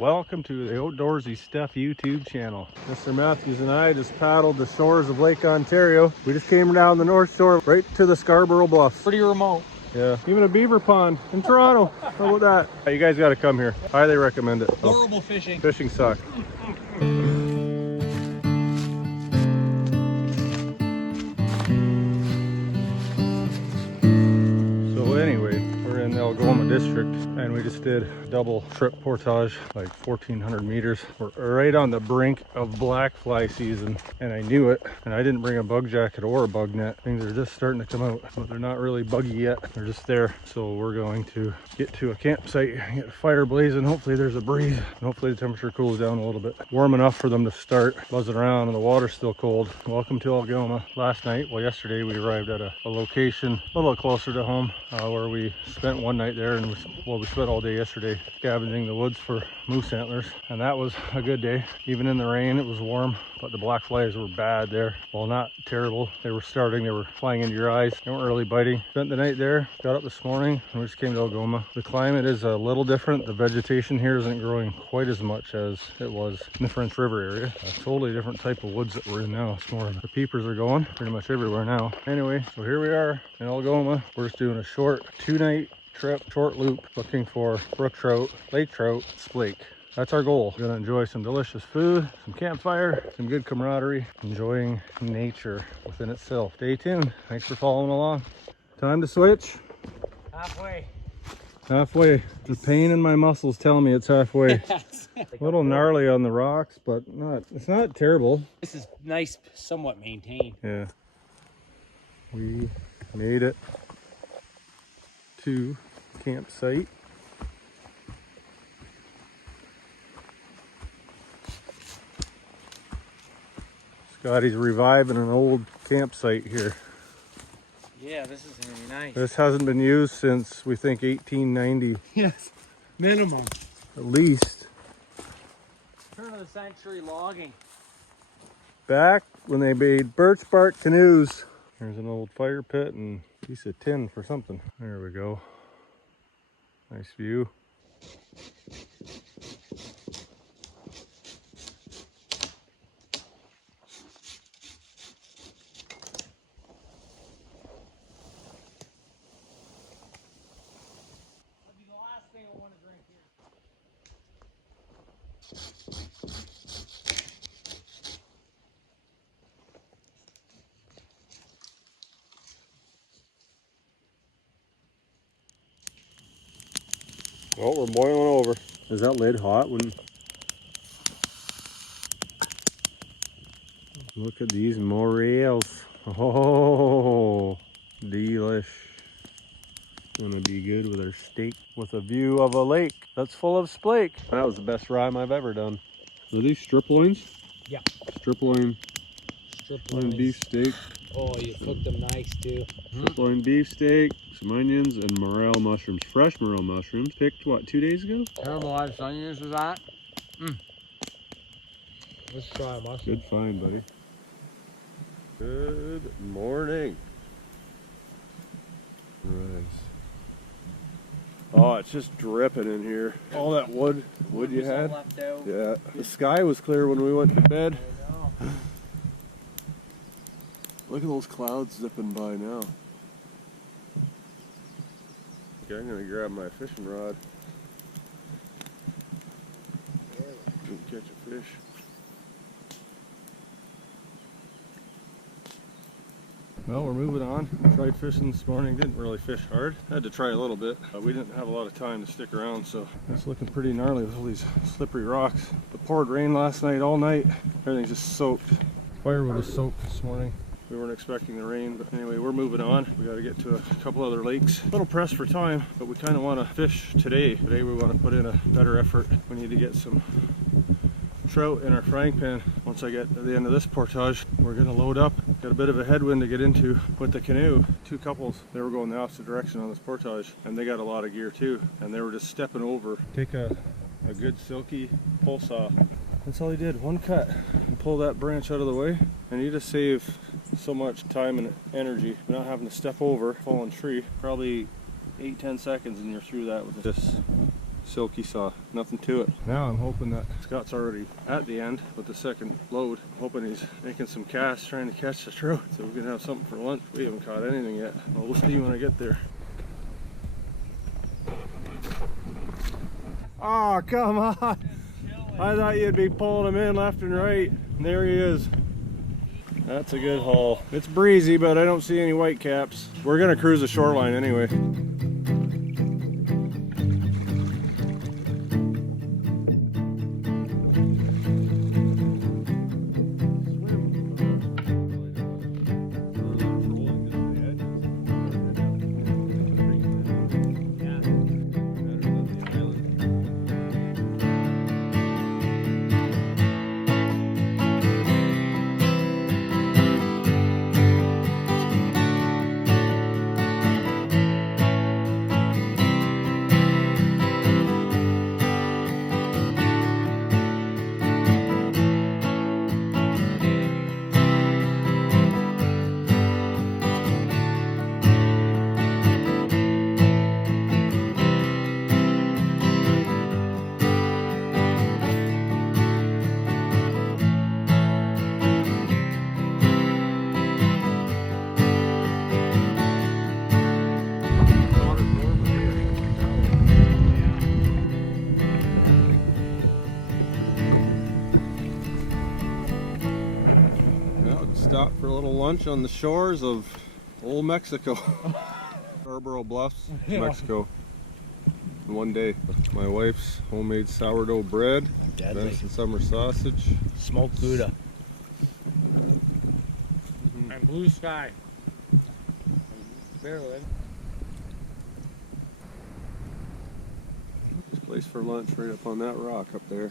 Welcome to the Outdoorsy Stuff YouTube channel. Mr. Matthews and I just paddled the shores of Lake Ontario. We just came down the north shore right to the Scarborough Bluffs. Pretty remote. Yeah, even a beaver pond in Toronto. How about that? You guys got to come here. Highly recommend it. Horrible fishing. Fishing sucks. So anyway, we're in the Algoma District and we just did a double trip portage, like 1,400 meters. We're right on the brink of black fly season and I knew it. And I didn't bring a bug jacket or a bug net. Things are just starting to come out, but they're not really buggy yet. They're just there. So we're going to get to a campsite, get a fire blazing. Hopefully there's a breeze and hopefully the temperature cools down a little bit. Warm enough for them to start buzzing around and the water's still cold. Welcome to Algoma. Yesterday we arrived at a location a little closer to home where we spent one night there and we spent all day yesterday scavenging the woods for moose antlers, and that was a good day. Even in the rain, it was warm, but the black flies were bad there. Well, not terrible. They were flying into your eyes. They weren't really biting. Spent the night there, got up this morning, and we just came to Algoma. The climate is a little different. The vegetation here isn't growing quite as much as it was in the French River area. A totally different type of woods that we're in now. It's more, the peepers are going pretty much everywhere now. Anyway, so here we are in Algoma. We're just doing a short 2-night trip, short loop, looking for brook trout, lake trout, splake. That's our goal. We're gonna enjoy some delicious food, some campfire, some good camaraderie, enjoying nature within itself. Stay tuned. Thanks for following along. Time to switch. Halfway. Halfway. The pain in my muscles tell me it's halfway. A little gnarly on the rocks, but it's not terrible. This is nice, somewhat maintained. Yeah. We made it to campsite. Scotty's reviving an old campsite here. Yeah, this is gonna be nice. This hasn't been used since, we think, 1890. Yes, minimum. At least. Turn of the century logging. Back when they made birch bark canoes. There's an old fire pit and a piece of tin for something. There we go. Nice view. Oh, we're boiling over. Is that lid hot? Look at these morels. Oh, delish. Gonna be good with our steak with a view of a lake that's full of splake. That was the best rime I've ever done. Are these strip loins? Yeah. Strip loin beef steak. Oh, you cooked them nice too. Strip loin beef steak, some onions, and morel mushrooms. Fresh morel mushrooms. Picked, what, 2 days ago? Caramelized onions with that. Let's try a mushroom. Good find, buddy. Good morning. Nice. Oh, it's just dripping in here. All that wood you had. Left out. Yeah. The sky was clear when we went to bed. I know. Look at those clouds zipping by now. Okay, I'm gonna grab my fishing rod. And catch a fish. Well, we're moving on. Tried fishing this morning, didn't really fish hard. Had to try a little bit. We didn't have a lot of time to stick around, so it's looking pretty gnarly with all these slippery rocks. It poured rain last night, all night. Everything's just soaked. Firewood was soaked this morning. We weren't expecting the rain, but anyway, we're moving on. We got to get to a couple other lakes. A little pressed for time, but we kind of want to fish today. Today we want to put in a better effort. We need to get some trout in our frying pan. Once I get to the end of this portage, we're going to load up. Got a bit of a headwind to get into with the canoe. Two couples, they were going the opposite direction on this portage, and they got a lot of gear too, and they were just stepping over. Take a good silky pole saw. That's all he did, one cut, and pull that branch out of the way, and you just save so much time and energy not having to step over a fallen tree. Probably 8-10 seconds and you're through that with this silky saw, nothing to it. Now I'm hoping that Scott's already at the end with the second load. Hoping he's making some casts trying to catch the trout so we can have something for lunch. We haven't caught anything yet. Well, we'll see when I get there. Oh, come on. I thought you'd be pulling him in left and right. And there he is. That's a good haul. It's breezy, but I don't see any white caps. We're gonna cruise the shoreline anyway. Stop for a little lunch on the shores of old Mexico. Scarborough Bluffs, Mexico. In one day. My wife's homemade sourdough bread, venison summer sausage, Smoked Gouda. And blue sky. Barely. This place for lunch right up on that rock up there.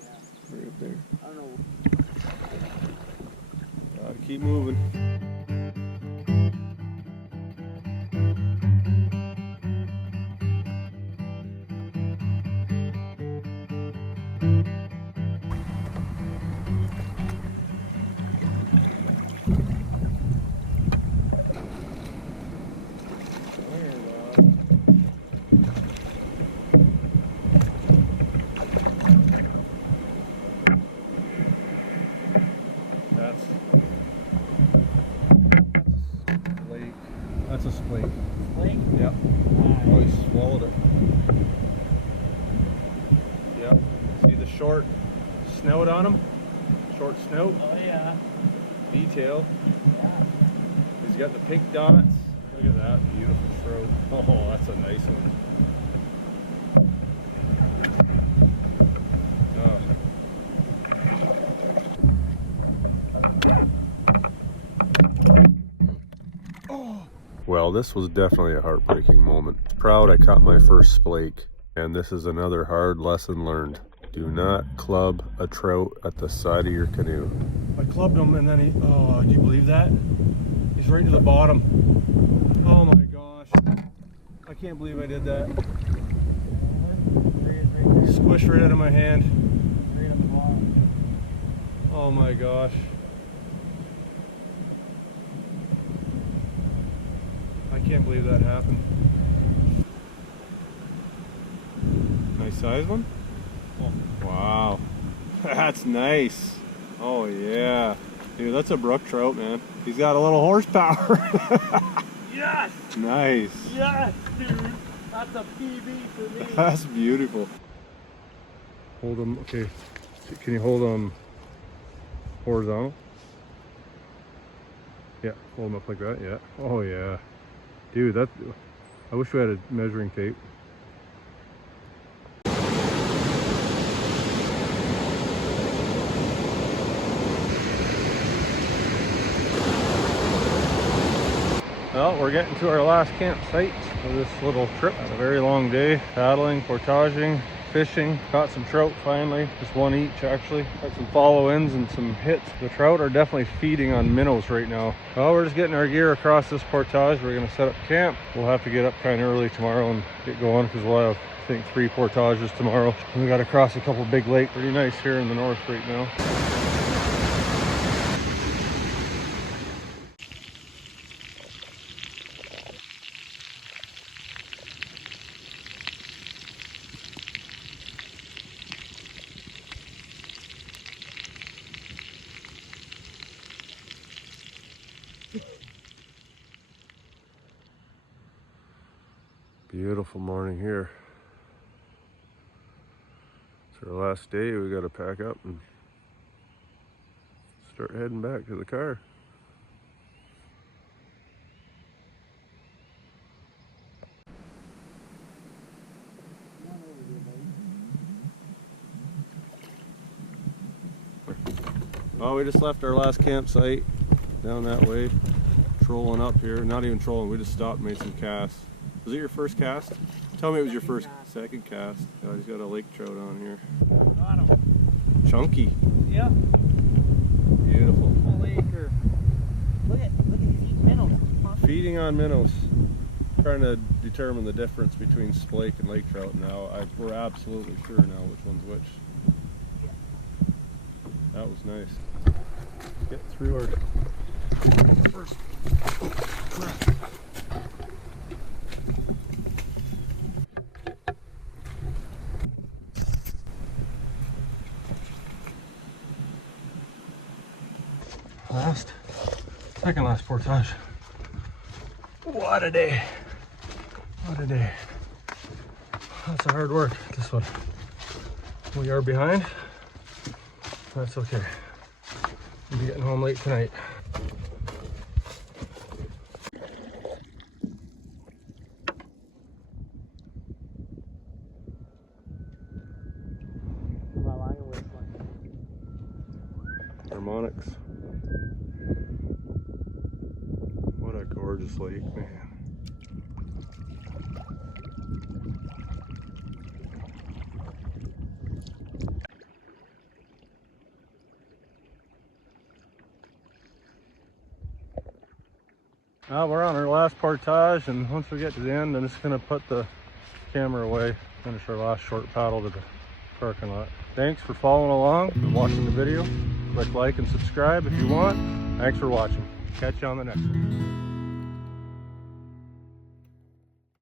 Yeah. Right up there. I don't know. Gotta keep moving. That's a splake. Flake? Yep. Oh, he swallowed it. Yep. See the short snout on him? Short snout. Oh yeah. Detail. Yeah. He's got the pink dots. Look at that beautiful trout. Oh, that's a nice one. Well, this was definitely a heartbreaking moment. Proud I caught my first splake, and this is another hard lesson learned. Do not club a trout at the side of your canoe. I clubbed him and then he, oh, do you believe that? He's right to the bottom. Oh my gosh. I can't believe I did that. Squished right out of my hand. Oh my gosh. I can't believe that happened. Nice size one? Oh. Wow. That's nice. Oh yeah. Dude, that's a brook trout, man. He's got a little horsepower. Yes! Nice. Yes, dude! That's a PB for me. That's beautiful. Hold them, okay. Can you hold them horizontal? Yeah, hold them up like that, yeah. Oh yeah. Dude, that, I wish we had a measuring tape. Well, we're getting to our last campsite of this little trip. Had a very long day, paddling, portaging, fishing. Caught some trout finally, just one each actually. Got some follow-ins and some hits. The trout are definitely feeding on minnows right now. Well, we're just getting our gear across this portage. We're gonna set up camp. We'll have to get up kind of early tomorrow and get going because we'll have, I think, 3 portages tomorrow. And we gotta cross a couple big lakes. Pretty nice here in the north right now. Beautiful morning here. It's our last day. We got to pack up and start heading back to the car. Well, we just left our last campsite down that way, trolling up here. Not even trolling, we just stopped and made some casts. Was it your first cast? Tell me it was your first, second cast. Oh, he's got a lake trout on here. Got him. Chunky. Yep. Beautiful. Full acre. Look at these eating minnows. Feeding on minnows. Trying to determine the difference between splake and lake trout now. We're absolutely sure now which one's which. That was nice. Get through our first crack. Second last portage. What a day. What a day. That's a hard work, this one. We are behind. That's okay. We'll be getting home late tonight. Harmonics. What a gorgeous lake, man. We're on our last portage, and once we get to the end, I'm just going to put the camera away, finish our last short paddle to the parking lot. Thanks for following along and watching the video. Click like and subscribe if you want. Thanks for watching. Catch you on the next one.